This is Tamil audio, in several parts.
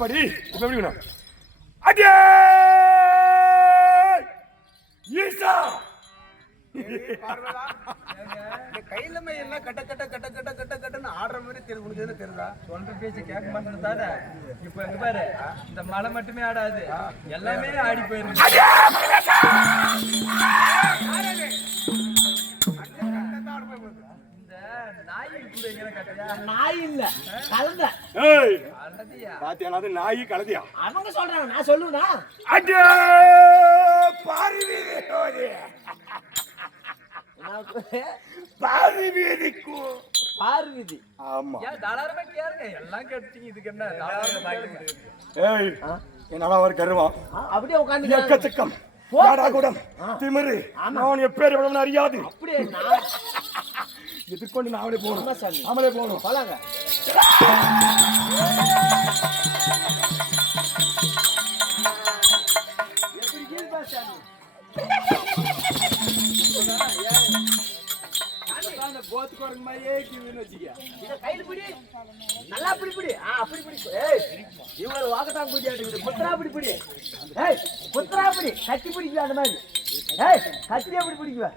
படி இப்ப எப்படி வேணும்? அடே ஈசா இந்த கையில எல்லாம் கட்ட கட்ட கட்ட கட்ட கட்ட கட்டன்னு ஆடுற மாதிரி தெரியுது. உனக்கு தெரியுதா? சொல்ற பேச்சு கேட்க மாட்டேன்னு தானே? இப்ப எங்க பாரு இந்த மலை மட்டுமே ஆடாது. எல்லாமே ஆடி போயிருக்கு நாய் இல்ல கலந்த. ஏய். அல்லதியா பாத்தியா அது நாய் கலதியா அவங்க சொல்றாங்க நான் சொல்லுவேனா அடே பார்வதி பார்வதிக்கு. பார்வதி. ஆமா. ஏன் தாராளமா கேளுங்க எல்லாம் கட்டிங்க இதுக்கு என்ன கேளுங்க. ஏய் என்னால ஒரு கருவம். ஆ, அப்படியே உட்காந்து எக்கச்சக்கம் நாடாகுடம் திமிரு. நான் எப்பேர் விடணும் அறியாது. அப்படியே நான் எதிர்கொண்டு நாமளே ஆமா போகணும். சாமி. நாமளே போகணும். போலாங்க. போத்து குரங்கு மாதிரியே கிவின்னு வச்சுக்க இத கையில பிடி. நல்லா பிடி பிடி. ஆ அப்படி பிடி. ஏய் இவர் வாக்கத்தான் பிடி ஆடுது புத்தரா பிடி பிடி. ஏய் புத்தரா பிடி. கட்டி பிடிக்குவா அந்த மாதிரி. ஏய் கட்டி எப்படி பிடிக்குவா?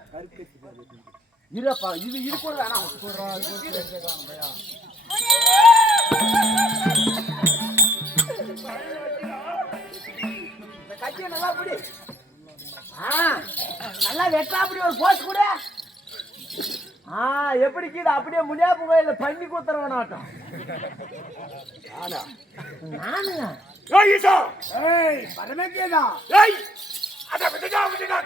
இருப்பா இது கூட வேணாம். கட்டியை நல்லா பிடி. ஆ நல்லா வெட்டா அப்படி ஒரு போஸ் கூட. ஆ எப்படி கீழே? அப்படியே முனியாப்பு கோயில பண்ணி கூத்துறவனாட்டம் நானுங்க. ஏய் ஈசா! ஏய் பரமேக்கேதா ஏய் அட விடுடா விடுடா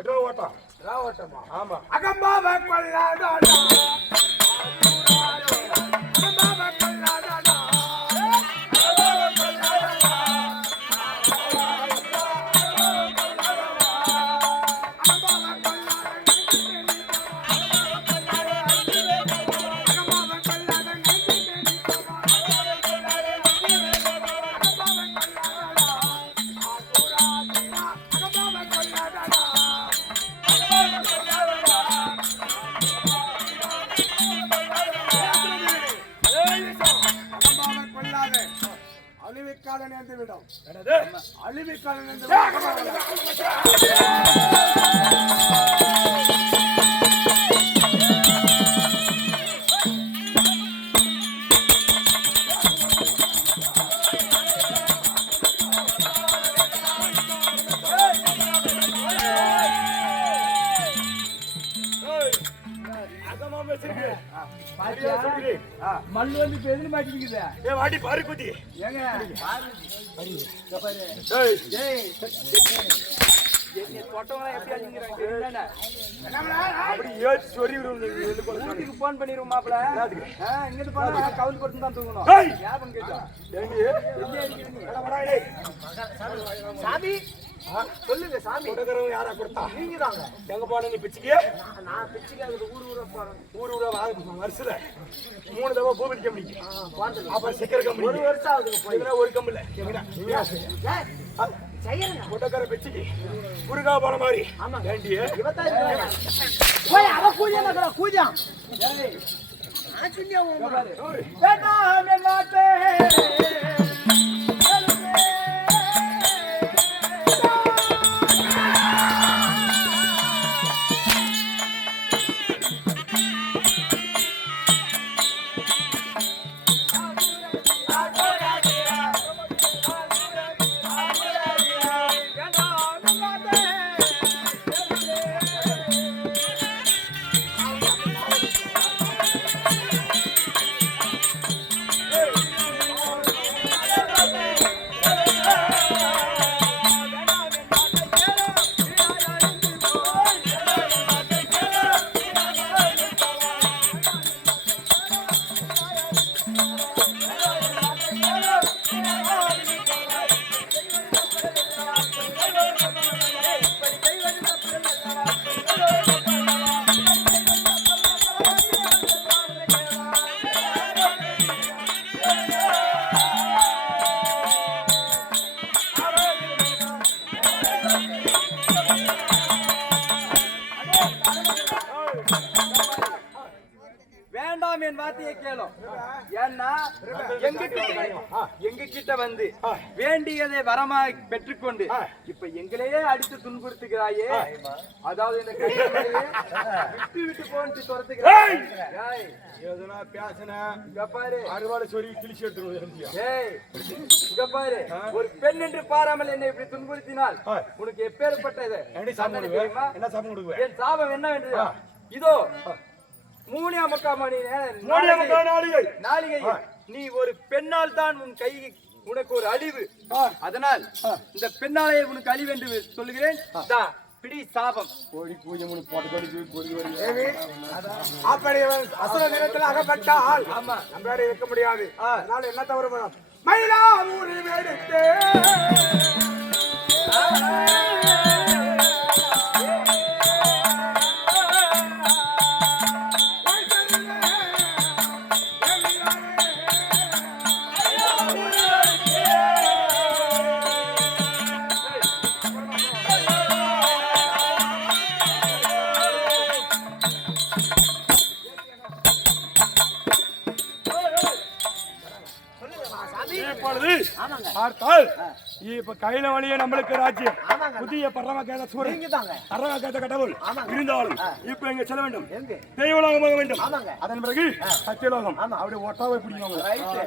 எடோ ஓட்டா ராவட்டமா. அழிவிக்காத நேர்ந்து விடும் என்னது அழிவிக்காத நேர்ந்து எப்படி அழிஞ்சுக்கிறாங்க? அப்படி ஏச்சு சொறி விடுங்க வந்து கொலை வீட்டுக்கு போன் பண்ணிடுவோம் மாப்பிள. இங்கிட்டு போனா கவுந்து கொடுத்து தான் தூங்கணும். ஞாபகம் கேட்டோம் வாடா சாமி? சொல்லுங்க சாமி. கொடுக்கறவங்க யாரா கொடுத்தா? நீங்க தாங்க எங்க போன நீ பிச்சுக்கிய. நான் பிச்சுக்காது ஊர் ஊர போறேன் ஊர் ஊரா வா- வருஷத்துல மூணு தடவை பூமிக்கு கம்பெனி அப்புறம் சிக்கர் கம்பெனி ஒரு வருஷம் இதுல ஒரு கம்பெனி செய்யறேங்க. கொட்டக்கார பிச்சுக்கி. முருகா போன மாதிரி. இவத்தான் போய் அவ கூஜா கூஜா எங்க கிட்ட எங்க கிட்ட வந்து வேண்டியதை வரமாய் பெற்றுக்கொண்டு இப்ப எங்களையே அடித்து துன்புறுத்துகிறாயே. அதாவது இந்த கையிலேயே விட்டு விட்டு போன்னு துரத்துகிறாய். ஏய், எதுனா பேசின? இங்க பாரு. அறுவாடை சொல்லி கிழிச்சு எடுத்துருவோம் ஏய், இங்க பாரு. ஒரு பெண் என்று பாராமல் என்னை இப்படி துன்புறுத்தினால். உனக்கு எப்பேற்பட்டது? என்ன சாப்பிட தண்டனை தெரியுமா? என்ன சாப்பிட கொடுக்குவேன் என் சாபம் என்ன என்று இதோ மூணே முக்கால் மணி நேரம் நாளிகை. நாளிகையில் நீ ஒரு பெண்ணால் தான் உன் கை உனக்கு ஒரு அழிவு. அதனால் இந்த பெண்ணாலே உனக்கு அழிவு என்று சொல்லுகிறேன். பிடி சாபம். கோழி பூஜை மூணு போட்டு கோழி தேவி, அப்படி அவன் அசுர நிறத்தில் அகப்பட்டால் ஆமா. நம்மளால இருக்க முடியாது. அதனால என்ன தவறு ஊரி எடுத்து பார்த்தால் இப்ப கையில வழியே நம்மளுக்கு ராஜ்யம். புதிய பரமகேத நீங்கதாங்க. பரமகேத கடவுள். இருந்தாலும் இப்ப எங்க செல்ல வேண்டும்? தெய்வலோகம் போக வேண்டும். அதன் பிறகு சத்தியலோகம். அப்படி ஒட்டாவை பிடிக்கணும் ரைட்டு.